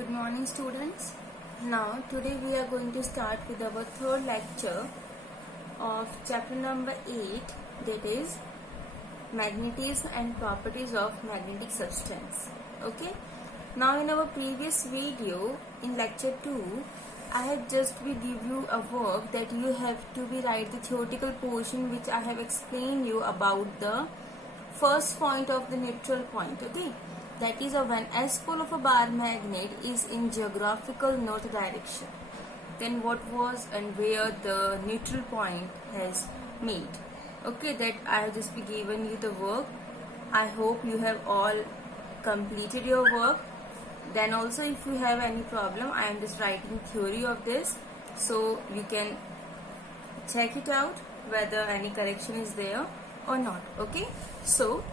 Good morning, students. Now today we are going to start with our third lecture of chapter number 8, that is magnetism and properties of magnetic substance. Okay. Now in our previous video in lecture 2, I have just will give you a work that you have to be write the theoretical portion which I have explained you about the first point of the neutral point. Okay. That is when S pole of a bar magnet is in geographical north direction, then what was and where the neutral point has made. Okay, that I have just be given you the work. I hope you have all completed your work. Then also if you have any problem, I am just writing theory of this, so you can check it out whether any correction is there or not. Okay, so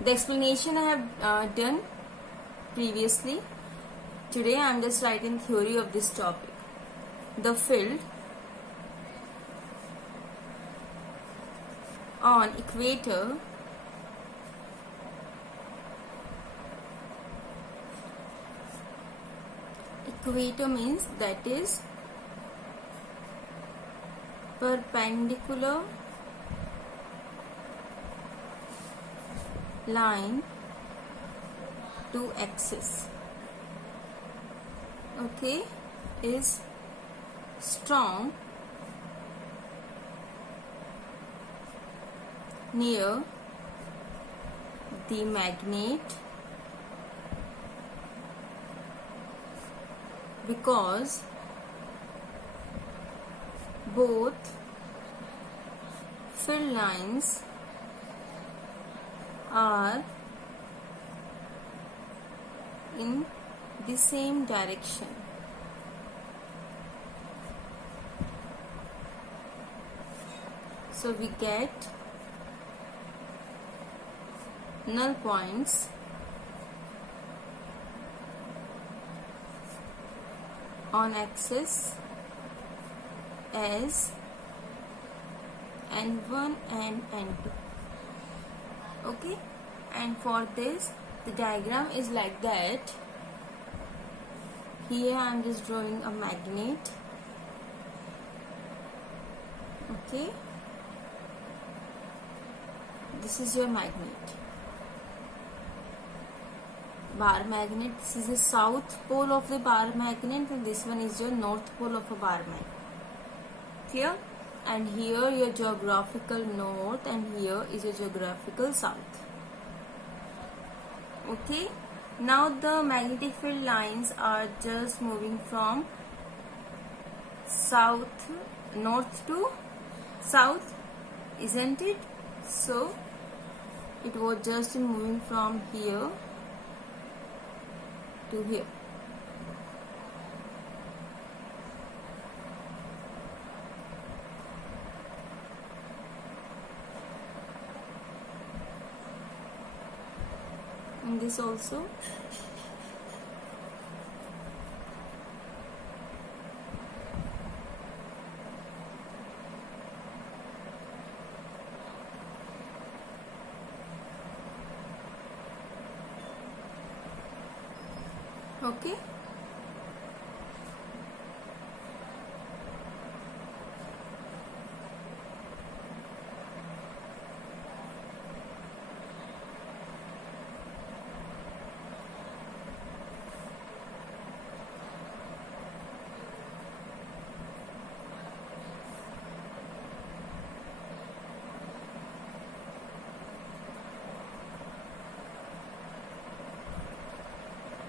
the explanation I have done previously. Today I am just writing theory of this topic. The field on equator means that is perpendicular line to axis, okay, is strong near the magnet because both field lines are in the same direction. So we get null points on axis as N1 and N2. Okay, and for this the diagram is like that. Here I am just drawing a magnet. Okay, this is your magnet, bar magnet. This is the south pole of the bar magnet and this one is your north pole of a bar magnet. Clear? And here your geographical north and here is your geographical south. Okay, now the magnetic field lines are just moving from north to south, isn't it? So it was just moving from here to here. And this also. Okay.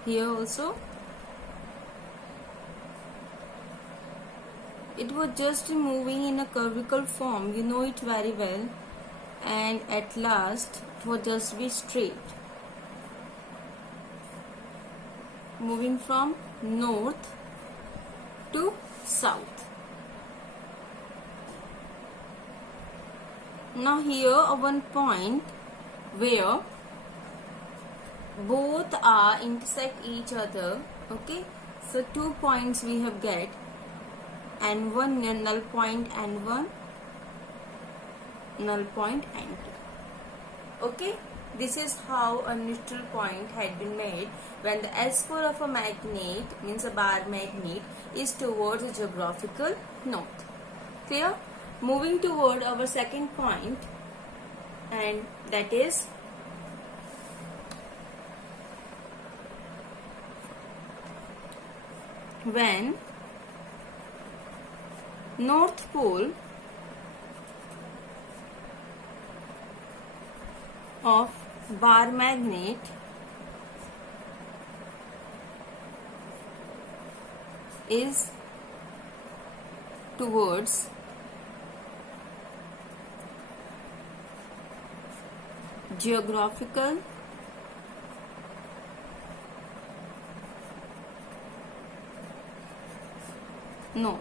Here also it was just moving in a curvical form, you know it very well, and at last it was just be straight, moving from north to south. Now here one point where both are intersect each other. Okay, so 2 points we have get, N1 null point N1, null point N2. Okay, This is how a neutral point had been made when the S pole of a magnet, means a bar magnet, is towards the geographical north. Clear? Moving toward our second point, and that is when north pole of bar magnet is towards geographical north.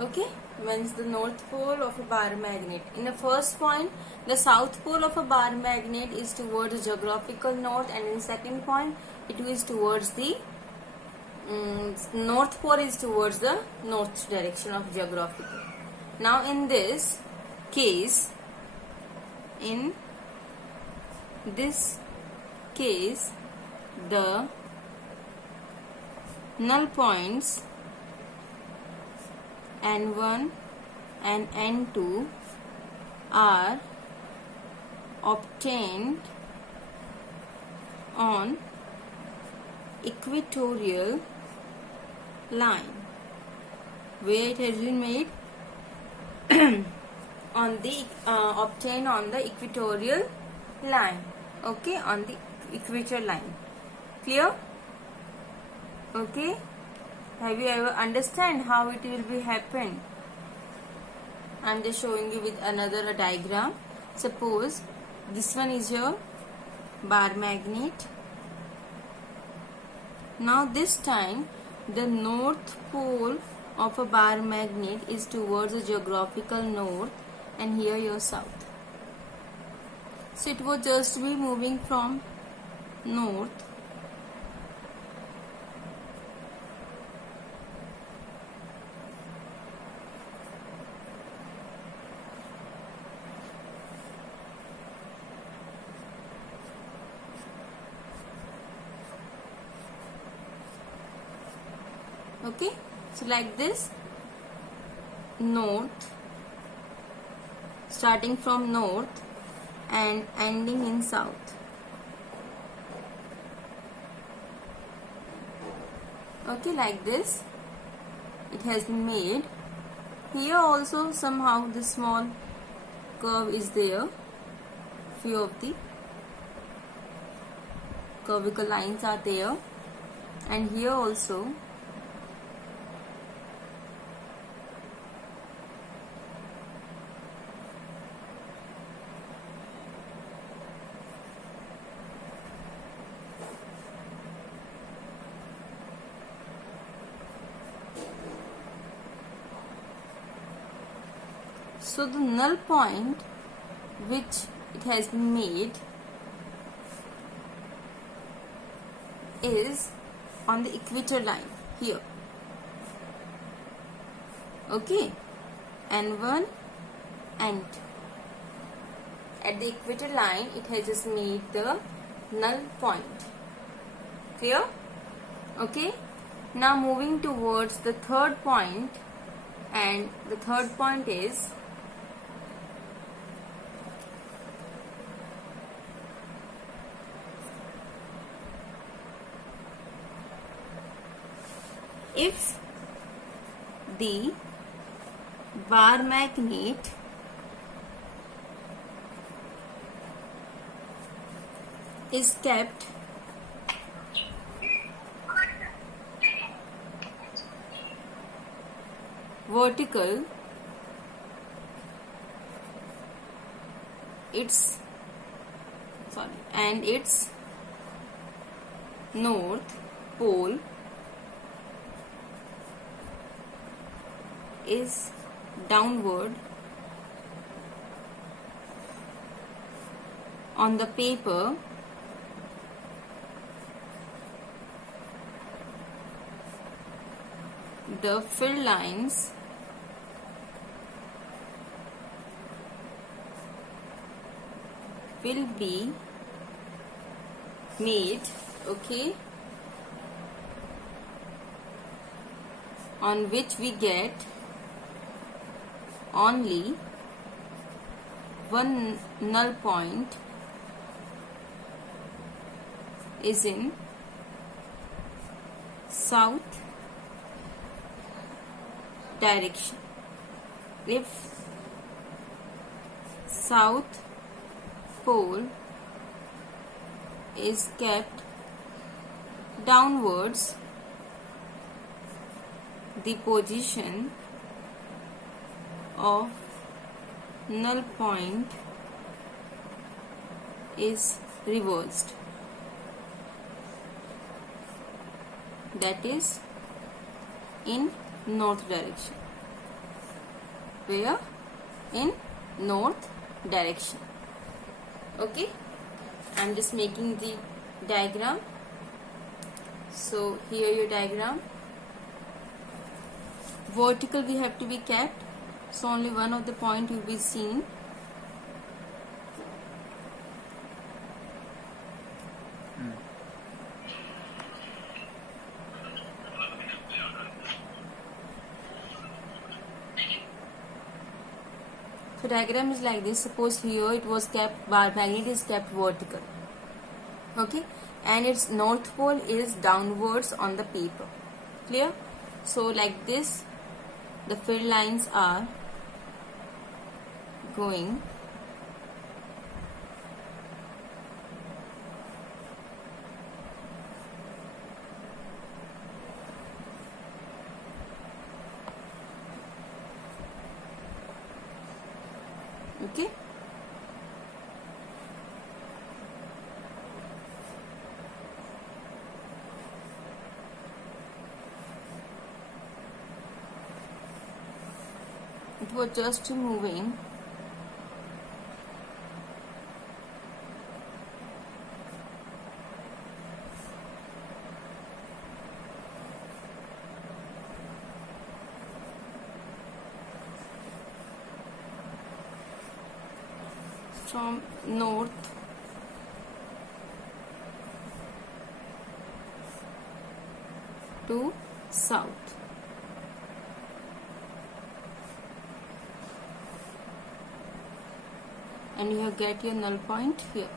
Okay, when's the north pole of a bar magnet? In the first point, the south pole of a bar magnet is towards the geographical north, and in the second point, it is towards the north pole is towards the north direction of geographical. Now, in this case, the null points N1 and N2 are obtained on equatorial line, where it has been made on the obtained on the equatorial line. Okay, on the equator line. Clear? Okay. Have you ever understand how it will be happen? I am just showing you with another diagram. Suppose this one is your bar magnet. Now this time the north pole of a bar magnet is towards the geographical north, and here your south. So it was just be moving from north okay, so like this, north, starting from north and ending in south. Okay, like this it has been made. Here also somehow the small curve is there, few of the curvical lines are there, and here also so the null point which it has been made is on the equator line here. Okay, N1 and at the equator line it has just made the null point. Clear? Okay, now moving towards the third point, and the third point is if the bar magnet is kept vertical, and its north pole is downward on the paper, the fill lines will be made, okay, on which we get only one null point is in south direction. If south pole is kept downwards, the position of null point is reversed. That is in north direction. Where? In north direction. Okay, I'm just making the diagram. So here your diagram. Vertical we have to be kept, so only one of the point will be seen. So diagram is like this. Suppose here it was kept, bar magnet is kept vertical, okay, and its north pole is downwards on the paper. Clear? So like this, the field lines are going okay. It was just moving from north to south. And you get your null point here.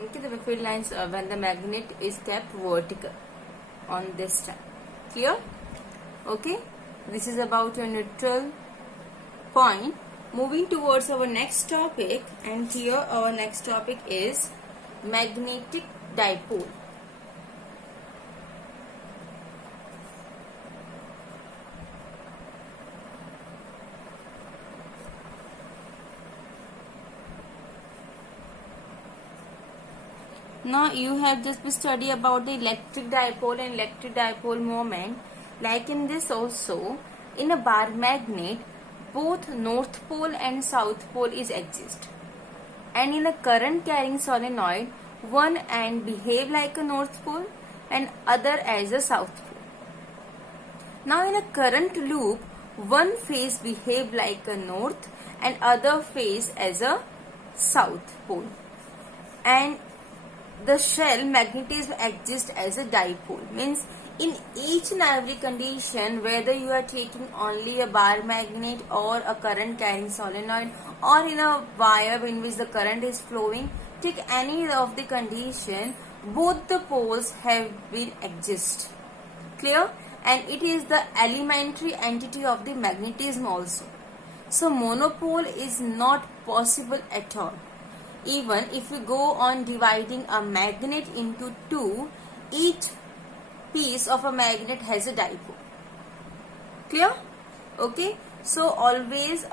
Okay, the field lines are when the magnet is kept vertical on this side. Clear? Okay, this is about your neutral point. Moving towards our next topic, and here our next topic is magnetic dipole. Now you have just studied about the electric dipole and electric dipole moment. Like in this also, in a bar magnet, both north pole and south pole is exist. And in a current carrying solenoid, one end behave like a north pole and other as a south pole. Now in a current loop, one phase behave like a north and other phase as a south pole. And the shell magnetism exists as a dipole. Means in each and every condition, whether you are taking only a bar magnet or a current carrying solenoid or in a wire in which the current is flowing, take any of the condition, both the poles have been exist. Clear? And it is the elementary entity of the magnetism also. So monopole is not possible at all. Even if we go on dividing a magnet into two, each piece of a magnet has a dipole. Clear? Okay. So always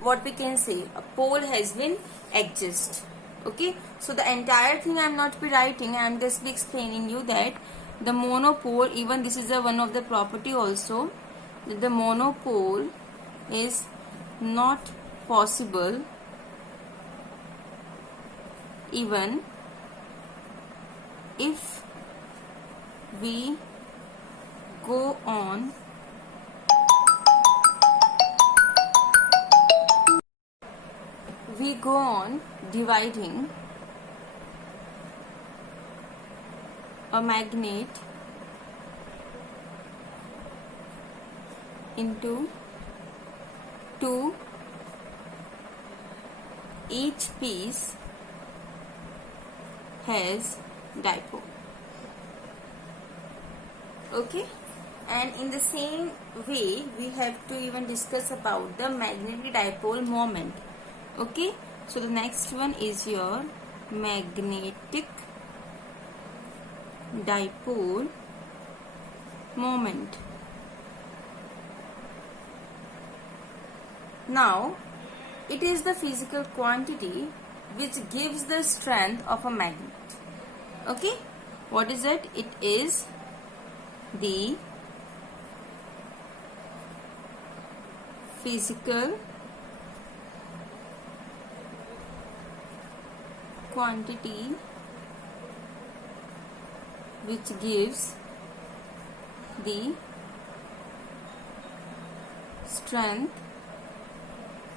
what we can say, a pole has been exist. Okay. So the entire thing I am not be writing, I am just be explaining you that the monopole, even this is one of the property also, that the monopole is not possible even if we go on we go on dividing a magnet into two. Each piece has dipole. Okay, and in the same way we have to even discuss about the magnetic dipole moment. Okay, so the next one is your magnetic dipole moment. Now, it is the physical quantity which gives the strength of a magnet. Okay, what is it? It is the physical quantity which gives the strength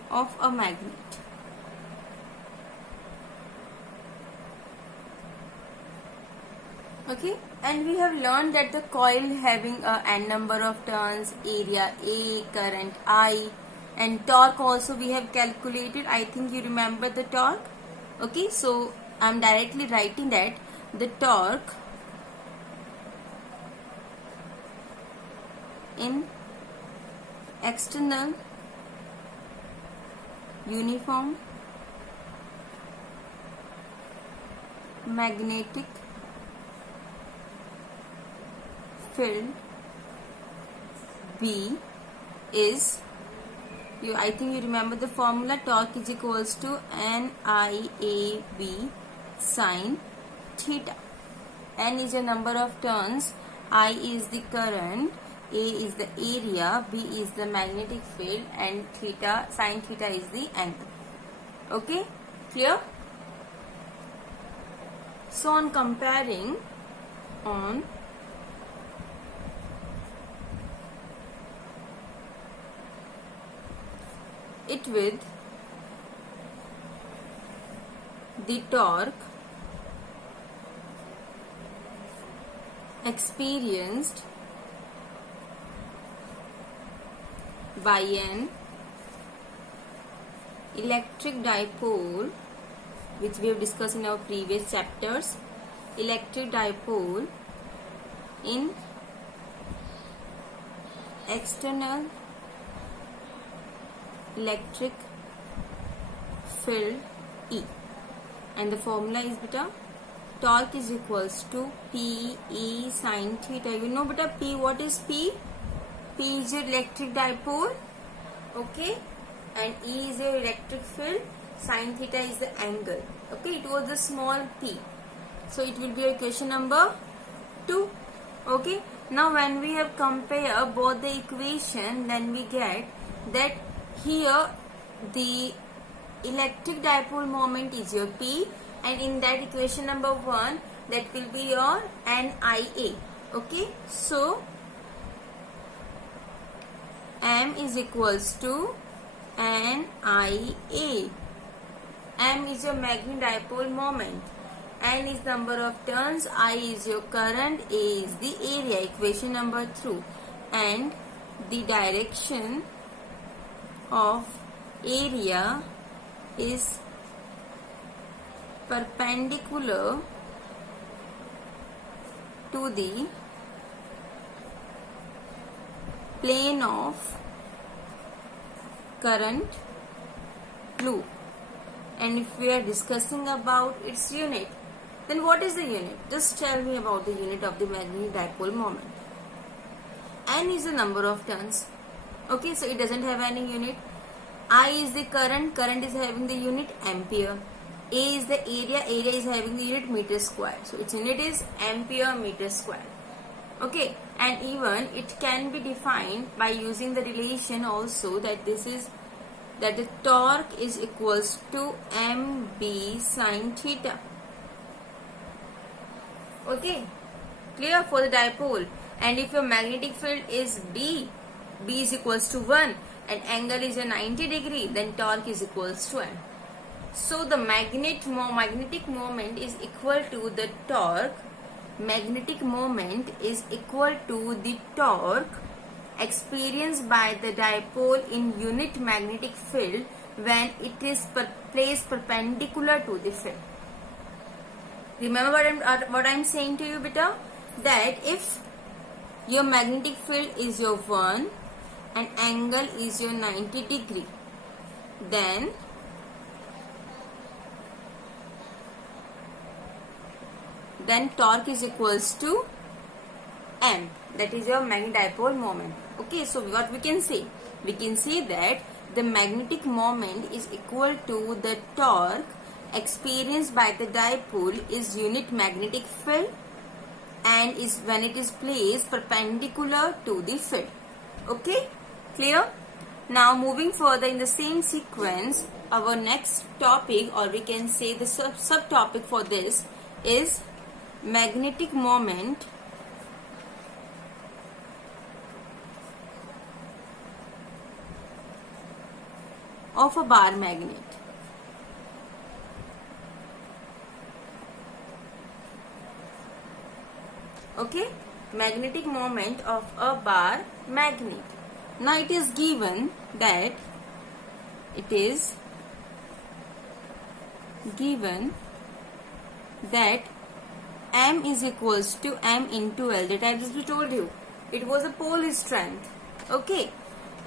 of a magnet. Okay, and we have learned that the coil having a n number of turns, area A, current I, and torque also we have calculated. I think you remember the torque. Okay, so I am directly writing that the torque in external uniform magnetic field B is, I think you remember the formula, torque is equals to NIAB sine theta. N is a number of turns, I is the current, A is the area, B is the magnetic field, and theta, sine theta is the angle. Okay, clear? So on comparing on it with the torque experienced by an electric dipole, which we have discussed in our previous chapters, electric dipole in external electric field E, and the formula is beta torque is equals to P E sine theta. You know beta P, what is P? P is your electric dipole, okay, and E is your electric field, sine theta is the angle. Okay, it was the small p, so it will be your question number 2. Okay, now when we have compared both the equation, then we get that here the electric dipole moment is your P, and in that equation number 1 that will be your NIA. Okay, so M is equals to NIA. M is your magnetic dipole moment, N is number of turns, I is your current, A is the area, equation number 2, and the direction of area is perpendicular to the plane of current loop. And if we are discussing about its unit, then what is the unit? Just tell me about the unit of the magnetic dipole moment. N is the number of turns. Okay, so it doesn't have any unit. I is the current, current is having the unit ampere. A is the area, area is having the unit meter square. So its unit is ampere meter square. Okay, and even it can be defined by using the relation also, that this is that the torque is equals to mb sine theta. Okay, clear for the dipole. And if your magnetic field is B, B is equals to 1 and angle is a 90 degree, then torque is equals to M. So the magnetic moment is equal to the torque. Magnetic moment is equal to the torque experienced by the dipole in unit magnetic field when it is placed perpendicular to the field. Remember what I'm saying to you, beta? That if your magnetic field is your 1 and angle is your 90 degree, then torque is equals to M, that is your magnetic dipole moment. Okay, so what we can say? We can say that the magnetic moment is equal to the torque experienced by the dipole is unit magnetic field and is when it is placed perpendicular to the field. Okay, clear? Now moving further in the same sequence, our next topic, or we can say the subtopic for this, is magnetic moment of a bar magnet. Okay, magnetic moment of a bar magnet. Now it is given that M is equals to M into L. That I just told you. It was a pole strength. Okay,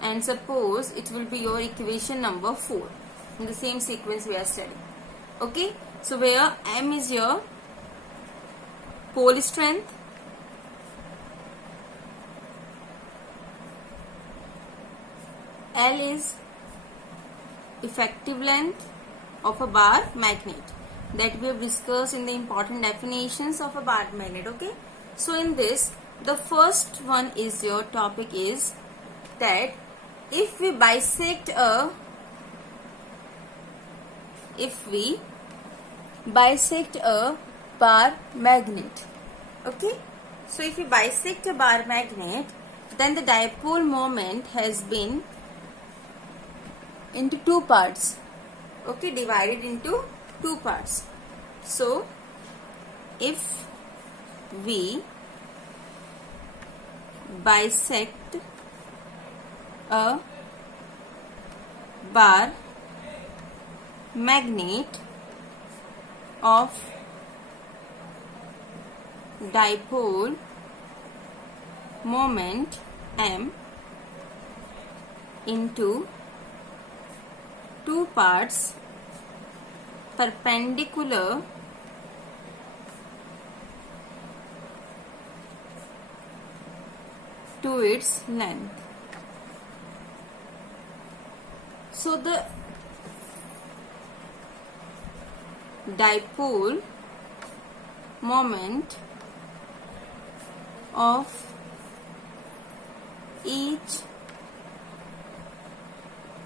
and suppose it will be your equation number 4 in the same sequence we are studying. Okay, so where M is your pole strength, L is effective length of a bar magnet that we have discussed in the important definitions of a bar magnet. Okay, so in this, the first one is your topic is that if we bisect a bar magnet. Okay, so if we bisect a bar magnet, then the dipole moment has been into two parts. Okay, divided into two parts. So if we bisect a bar magnet of dipole moment M into two parts perpendicular to its length. So the dipole moment of each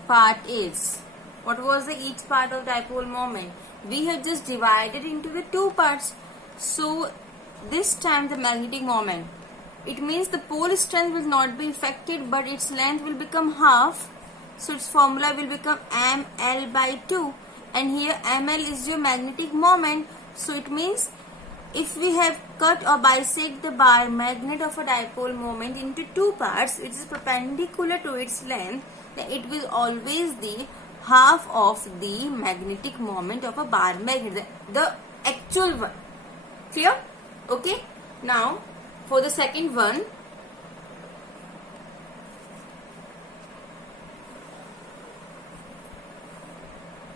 part is, what was the each part of dipole moment? We have just divided into the two parts. So this time the magnetic moment, it means the pole strength will not be affected, but its length will become half. So its formula will become ml by 2, and here ml is your magnetic moment. So it means if we have cut or bisect the bar magnet of a dipole moment into two parts which is perpendicular to its length, then it will always be half of the magnetic moment of a bar magnet, the actual one. Clear? Okay, now for the second one,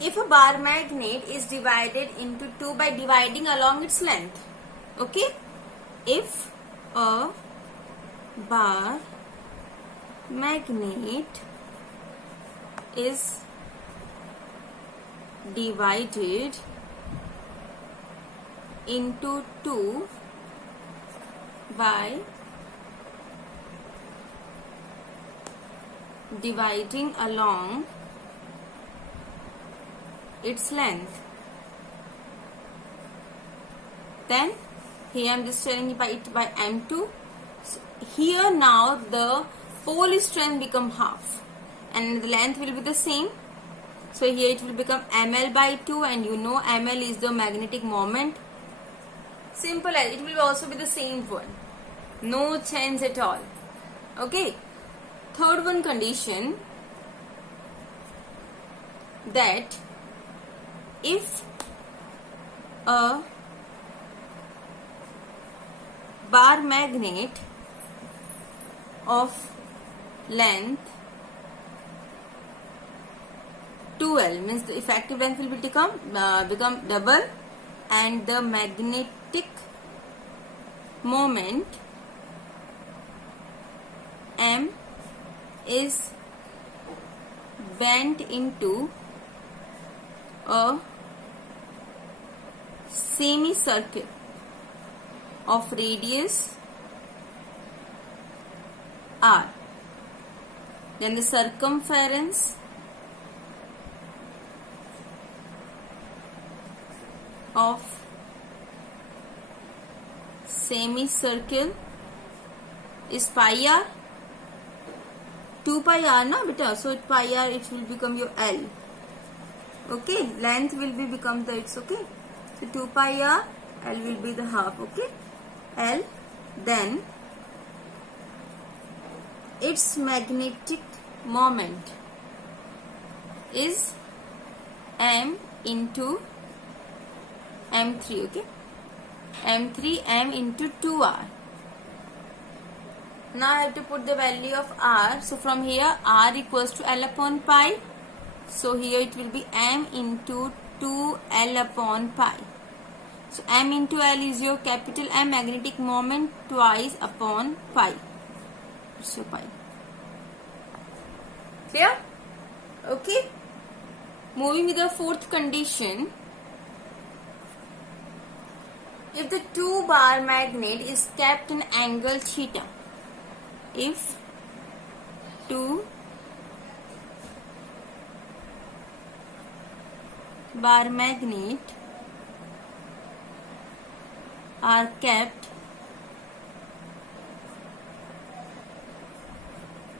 if a bar magnet is divided into two by dividing along its length. Okay, if a bar magnet is divided into two by dividing along its length, then here I am just telling it by M2. So here now the pole strength become half and the length will be the same. So here it will become ml by 2, and you know ml is the magnetic moment. Simple as it will also be the same one. No change at all. Okay. Third one condition, that if a bar magnet of length 2L, means the effective length will become double, and the magnetic moment M is bent into a semicircle of radius R, then the circumference of semicircle is pi r. 2 pi r na beta, so pi r it will become your L. Okay, length will be become the, it's okay. So 2 pi r, L will be the half. Okay, L, then its magnetic moment is M into M3. Okay, M3 M into 2R. Now I have to put the value of R. So from here R equals to L upon pi. So here it will be M into 2L upon pi. So M into L is your capital M magnetic moment twice upon pi. So pi. Clear? Okay. Moving to the fourth condition. If the 2 bar magnet is kept in angle theta, if 2 bar magnet are kept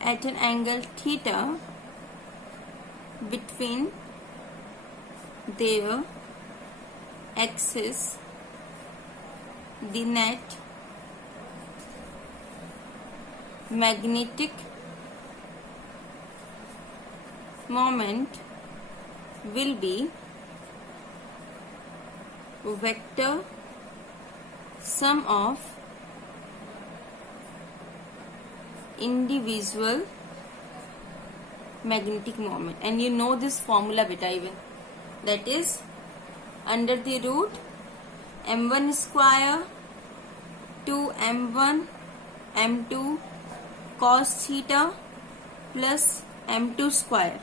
at an angle theta between their axis, the net magnetic moment will be vector sum of individual magnetic moment. And you know this formula beta even, that is under the root m1 square 2 m1 m2 cos theta plus m2 square.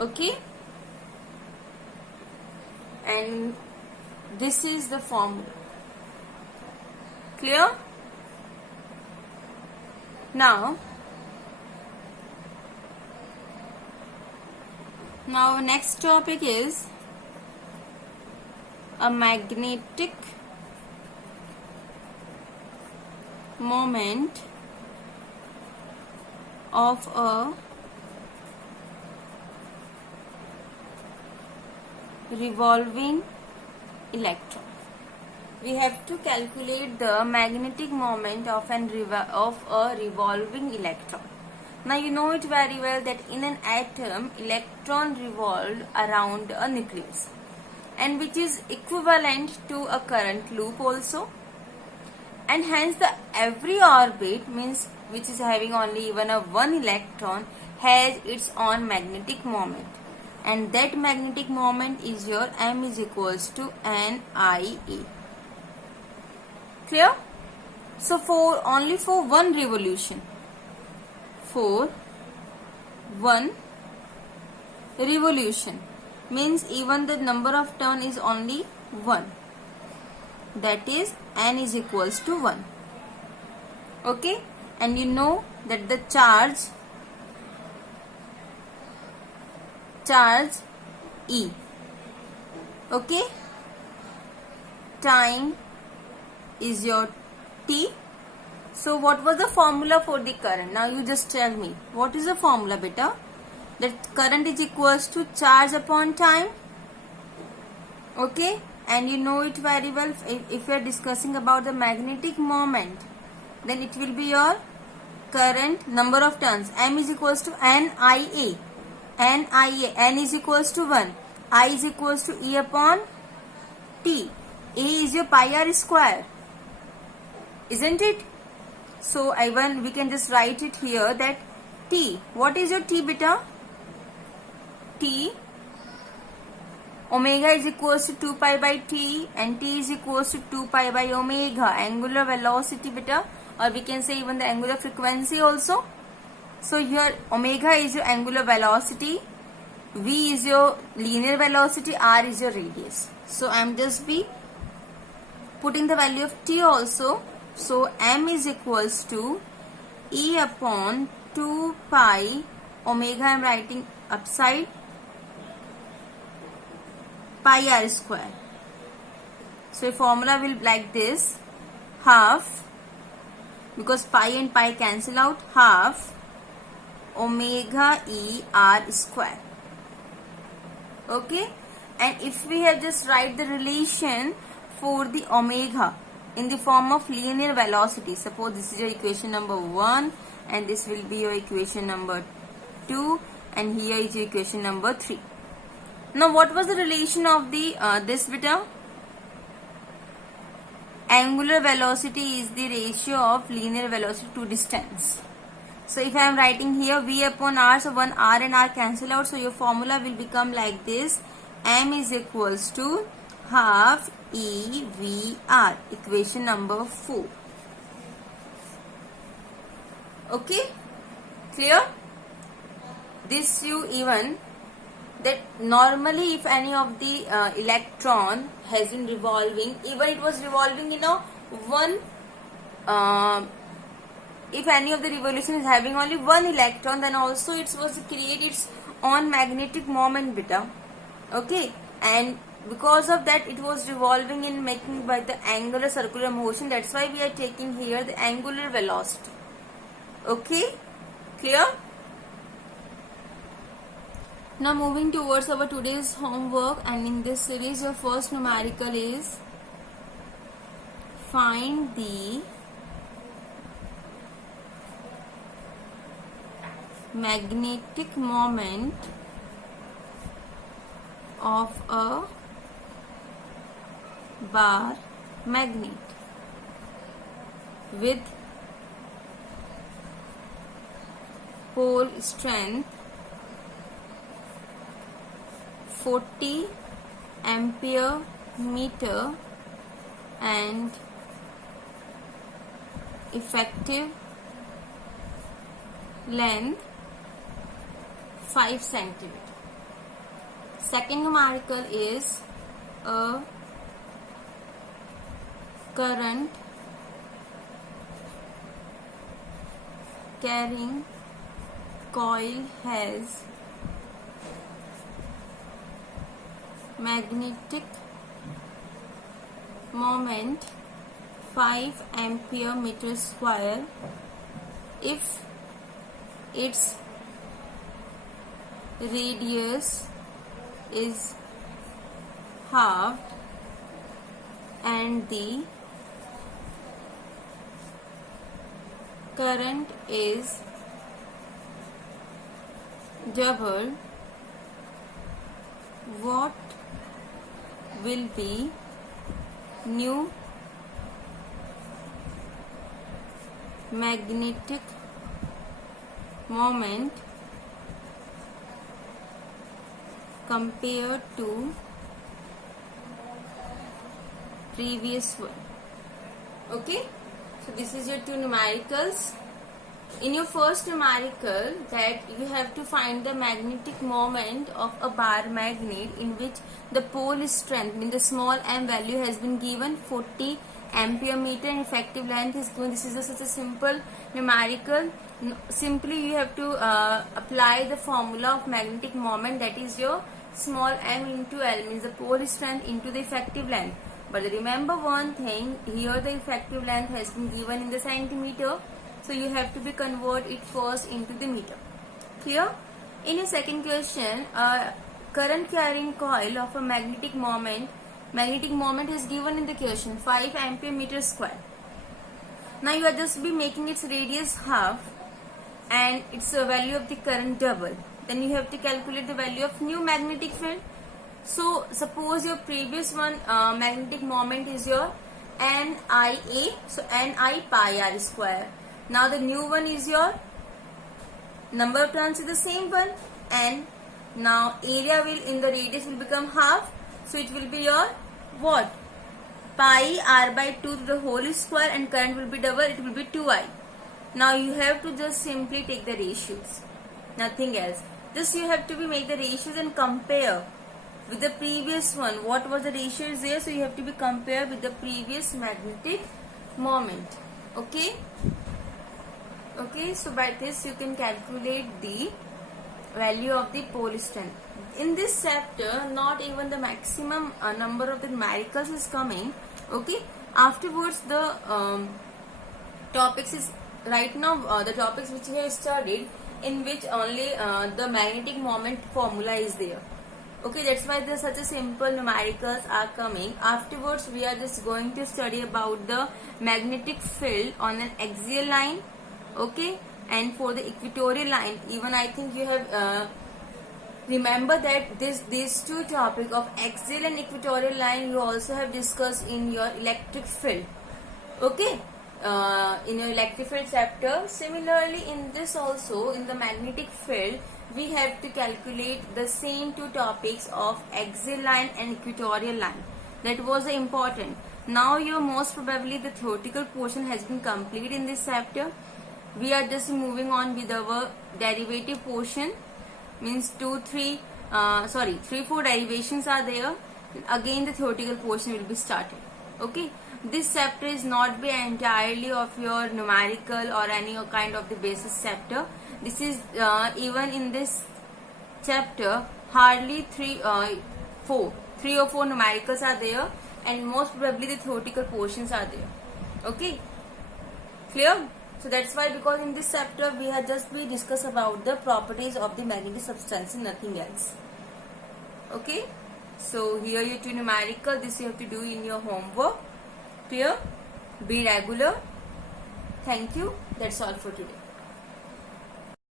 Okay, and this is the formula. Clear? Now next topic is a magnetic moment of a revolving electron. We have to calculate the magnetic moment of a revolving electron. Now you know it very well that in an atom, electron revolve around a nucleus, and which is equivalent to a current loop also, and hence the every orbit, means which is having only even a one electron, has its own magnetic moment, and that magnetic moment is your M is equals to NIA. Clear? So only for one revolution, for one revolution, means even the number of turn is only 1, that is N is equals to 1. Okay, and you know that the charge E. Okay, time is your T, So what was the formula for the current? Now you just tell me, what is the formula, beta? That current is equals to charge upon time. Okay, and you know it very well. If we are discussing about the magnetic moment, then it will be your current number of turns. M is equals to NIA. NIA. N is equals to 1. I is equals to E upon T. A is your pi r square. Isn't it? So we can just write it here that T. What is your T, beta? T. Omega is equals to 2 pi by T and T is equals to 2 pi by omega. Angular velocity, beta, or we can say even the angular frequency also. So here omega is your angular velocity, V is your linear velocity, R is your radius. So I am just be putting the value of T also. So M is equals to E upon 2 pi omega, I am writing upside, pi r square. So a formula will be like this, half, because pi and pi cancel out, half omega E r square. Okay, and if we have just write the relation for the omega in the form of linear velocity, suppose this is your equation number 1 and this will be your equation number 2 and here is your equation number 3. Now what was the relation of the this, beta? Angular velocity is the ratio of linear velocity to distance. So if I am writing here V upon R, so 1 R and R cancel out, so your formula will become like this, M is equals to half E V R, equation number 4. Okay, clear? This you even that normally if any of the electron has been revolving, even it was revolving in a one, if any of the revolution is having only one electron, then also it was create its own magnetic moment, beta. Okay, and because of that it was revolving in making by the angular circular motion. That's why we are taking here the angular velocity. Okay, clear? Now moving towards our today's homework, and in this series your first numerical is find the magnetic moment of a bar magnet with pole strength 40 ampere meter and effective length 5 centimeter. Second numerical is a current carrying coil has magnetic moment 5 ampere meter square if its radius is halved and the current is doubled. What will be new magnetic moment compared to previous one? Okay, so this is your two numericals. In your first numerical, that you have to find the magnetic moment of a bar magnet in which the pole strength, mean the small m value has been given 40 ampere meter and effective length is given. This is such a simple numerical. Simply you have to apply the formula of magnetic moment, that is your small m into L, means the pole strength into the effective length. But remember one thing, here the effective length has been given in the centimeter, so you have to be convert it first into the meter. Clear? In a second question, current carrying coil of a magnetic moment is given in the question 5 ampere meter square. Now you are just be making its radius half and its value of the current double. Then you have to calculate the value of new magnetic field. So suppose your previous one magnetic moment is your NIA, so NI pi r square. Now the new one is your number of turns is the same one, and now area will in the radius will become half, so it will be your what? Pi r by 2 to the whole square, and current will be double, it will be 2I. Now you have to just simply take the ratios, nothing else. Just you have to be make the ratios and compare with the previous one. What was the ratio is there, so you have to be compared with the previous magnetic moment. Okay, so by this you can calculate the value of the pole strength. In this chapter, not even the maximum number of the numericals is coming. Okay, afterwards the topics is right now the topics which we have studied, in which only the magnetic moment formula is there. Okay, that's why there's such a simple numericals are coming. Afterwards we are just going to study about the magnetic field on an axial line. Okay, and for the equatorial line, even I think you have remember that these two topic of axial and equatorial line you also have discussed in your electric field. Okay, in your electric field chapter. Similarly, in this also, in the magnetic field, we have to calculate the same two topics of axial line and equatorial line. That was important. Now your most probably the theoretical portion has been complete in this chapter. We are just moving on with our derivative portion. Means 3-4 derivations are there. Again the theoretical portion will be started. Okay, this chapter is not be entirely of your numerical or any kind of the basis chapter. This is even in this chapter hardly 3 or 4 numericals are there, and most probably the theoretical portions are there. Okay, clear? So that's why, because in this chapter we have just be discuss about the properties of the magnetic substance and nothing else. Okay, so here you two numerical, this you have to do in your homework. Clear? Be regular. Thank you. That's all for today.